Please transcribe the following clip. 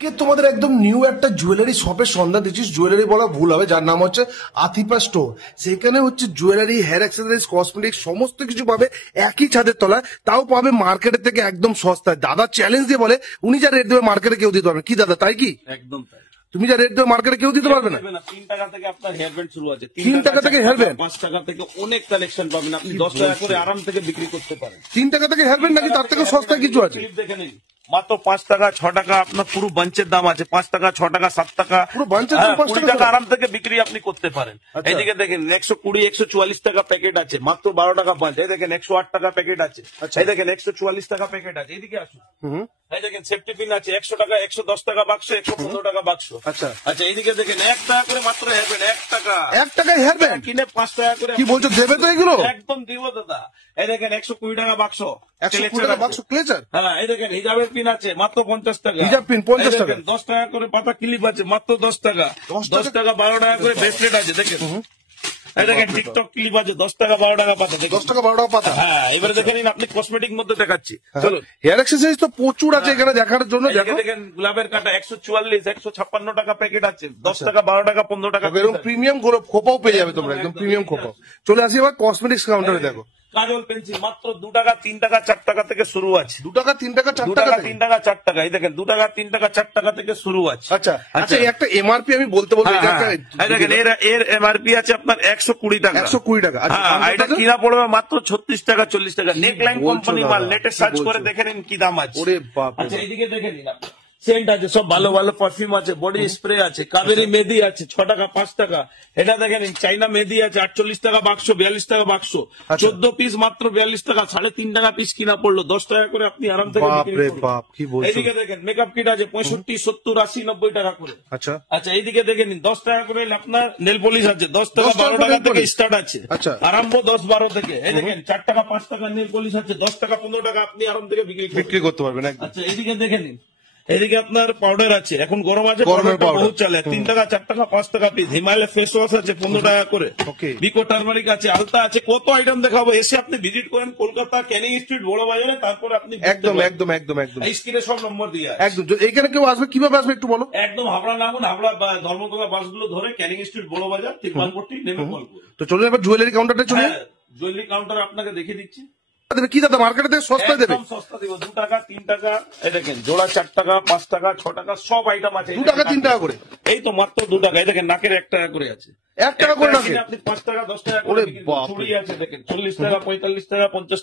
কে তোমাদের একদম নিউ একটা জুয়েলারি শপের সন্ধান দিচ্ছিস। জুয়েলারি বলা ভুল হবে, যার নাম হচ্ছে আতিফা স্টোর। সেখানে হচ্ছে জুয়েলারি, হেয়ার অ্যাক্সেসরিজ, কসমেটিক্স সমস্ত কিছু পাবে একই ছাদের তলায়, তাও পাবে মার্কেটের থেকে একদম সস্তায়। দাদা চ্যালেঞ্জ দিয়ে বলে উনি যা রেট দেবে মার্কেটে কেউ দিতে পারবে। কি দাদা তাই কি? একদম তাই। তুমি যা রেট দেবে মার্কেটে কেউ দিতে পারবে না। 3 টাকা থেকে আপনার হেয়ার ব্যান্ড শুরু আছে। 3 টাকা থেকে হেয়ার ব্যান্ড, 5 টাকা থেকে অনেক কালেকশন পাবেন। আপনি 10 টাকা করে আরাম থেকে বিক্রি করতে পারেন। 3 টাকা থেকে হেয়ার ব্যান্ড নাকি তার থেকে সস্তায় কিছু আছে? দেখে নিন, মাত্র 5 টাকা 6 টাকা আপনার পুরো বাঞ্চের দাম আছে। 5 টাকা 6 টাকা 7 টাকা পুরো বাঞ্চের দাম 5 20 টাকা আরাম থেকে বিক্রি আপনি করতে পারেন। এইদিকে দেখেন 120 144 টাকা প্যাকেট আছে, মাত্র 12 টাকা পাঁচ। এই দেখেন 108 টাকা প্যাকেট আছে। এই দেখেন 144 টাকা প্যাকেট আছে। এইদিকে আসুন, এই দেখেন সেফটি পিন আছে 100 টাকা 110 টাকা বাক্স, 115 টাকা বাক্স। আচ্ছা, এইদিকে দেখেন 1 টাকা করে মাত্র হেয়ার ব্যান্ড। 1 টাকা হেয়ার ব্যান্ড কিনে 5 টাকা করে। কি বলছো, দেবে তো এগুলো? একদম দিব দাদা। এই দেখেন 120 টাকা বাক্স, 120 টাকা বাক্স ক্লেচার। হ্যাঁ, এই দেখেন হিজাবের পিন আছে মাত্র 50 টাকা। হিজাব পিন 50 টাকা। 10 টাকা করে পাতা ক্লিপ আছে মাত্র 10 টাকা। 10 টাকা 12 টাকা করে ব্রেসলেট আছে। দেখেন এই দেখেন টিকটক ক্লিপ আছে 10 টাকা 12 টাকা পাতা। 10 টাকা 12 টাকা পাতা। হ্যাঁ, এবারে দেখে নিন, আপনি কসমেটিক মধ্যে দেখাচ্ছি। চলো, হেয়ার অ্যাক্সেসরিজ তো প্রচুর আছে এখানে দেখার জন্য। দেখেন গোলাপের কাটা 144 156 টাকা প্যাকেট আছে। 10 টাকা 12 টাকা 15 টাকা। এরকম প্রিমিয়াম খোপাও পেয়ে যাবে তোমরা, একদম প্রিমিয়াম খোপাও। চলে আসি এবার কসমেটিক্স কাউন্টারে। দেখো কাজল পেন্সিল মাত্র 2 টাকা 3 টাকা 4 টাকা থেকে শুরু আছে। 2 টাকা 3 টাকা 4 2 টাকা টাকা 3 টাকা 4 টাকা। এই দেখেন 2 টাকা 3 টাকা 4 টাকা থেকে শুরু আছে। আচ্ছা আচ্ছা, একটা এমআরপি আমি বলতে বলবো। এই দেখেন এর এমআরপি আছে আপনার 120 টাকা। 120 টাকা। এটা কিনা পড়বে মাত্র 36 টাকা 40 টাকা। নেকলাইন কোম্পানি মাল, নেটে সার্চ করে দেখে নিন কি দাম আছে। ওরে বাপ। আচ্ছা, এইদিকে দেখে নিন, সেন্ট আছে, সব ভালো ভালো পারফিউম আছে, বডি স্প্রে আছে, কাবেরি মেহেদি আছে 6 টাকা 5 টাকা। এটা দেখেন চাইনা মেহেদি আছে 48 টাকা বাক্স, 42 টাকা বাক্স, 14 পিস মাত্র 42 টাকা, 3.5 টাকা পিস কিনা পড়লো। 10 টাকা করে আপনি আরাম থেকে বিক্রি করুন। এইদিকে দেখেন মেকআপ কিট আছে 65 70 80 90 টাকা করে। আচ্ছা, এইদিকে দেখে নিন 10 টাকা করে আপনার নেল পলিশ আছে 10 টাকা 12 টাকা থেকে স্টার্ট আছে। আরম্ভ 10 12 থেকে। এই দেখেন 4 টাকা 5 টাকা নেল পলিশ আছে 10 টাকা 15 টাকা আপনি আরাম থেকে বিক্রি করতে পারবেন। আচ্ছা, এইদিকে দেখে নিন, এদিকে আপনার পাউডার আছে, এখন গরম আছে, বহুত চলে 3 টাকা 4 টাকা 5 টাকা পিস। হিমালয় ফেস ওয়াশ আছে 15 টাকা করে। বিকো টার্মারিক আছে, আলতা আছে, কত আইটেম দেখাবো। এসে আপনি ভিজিট করেন কলকাতা ক্যানিং স্ট্রিট বড় বাজারে, তারপরে আপনি একদম স্ক্রিনে সব নম্বর দিয়ে আছে। একদম এখানে কেউ আসবে কিভাবে আসবে একটু বলো। একদম হাবড়া নামুন, হাবড়া ধর্মতলা বাসগুলো ধরে ক্যানিং স্ট্রিট বড় বাজার 53 নেমে কল করুন। তো চলুন এবার জুয়েলারি কাউন্টারে চলে। জুয়েলারি কাউন্টার আপনাকে দেখিয়ে দিচ্ছি। কি দাদা মার্কেটে সস্তা দেবে? সস্তা দিব, 2 টাকা 3 টাকা। এই দেখেন জোড়া 4 টাকা 5 টাকা 6 টাকা সব আইটেম আছে। 2 টাকা 3 টাকা করে। এই তো মাত্র 2 টাকা। এই দেখেন নাকের 1 টাকা করে আছে। 1 টাকা করে নাকে আপনি 5 টাকা 10 টাকা করে। চুড়ি আছে দেখেন 40 টাকা 45 টাকা 50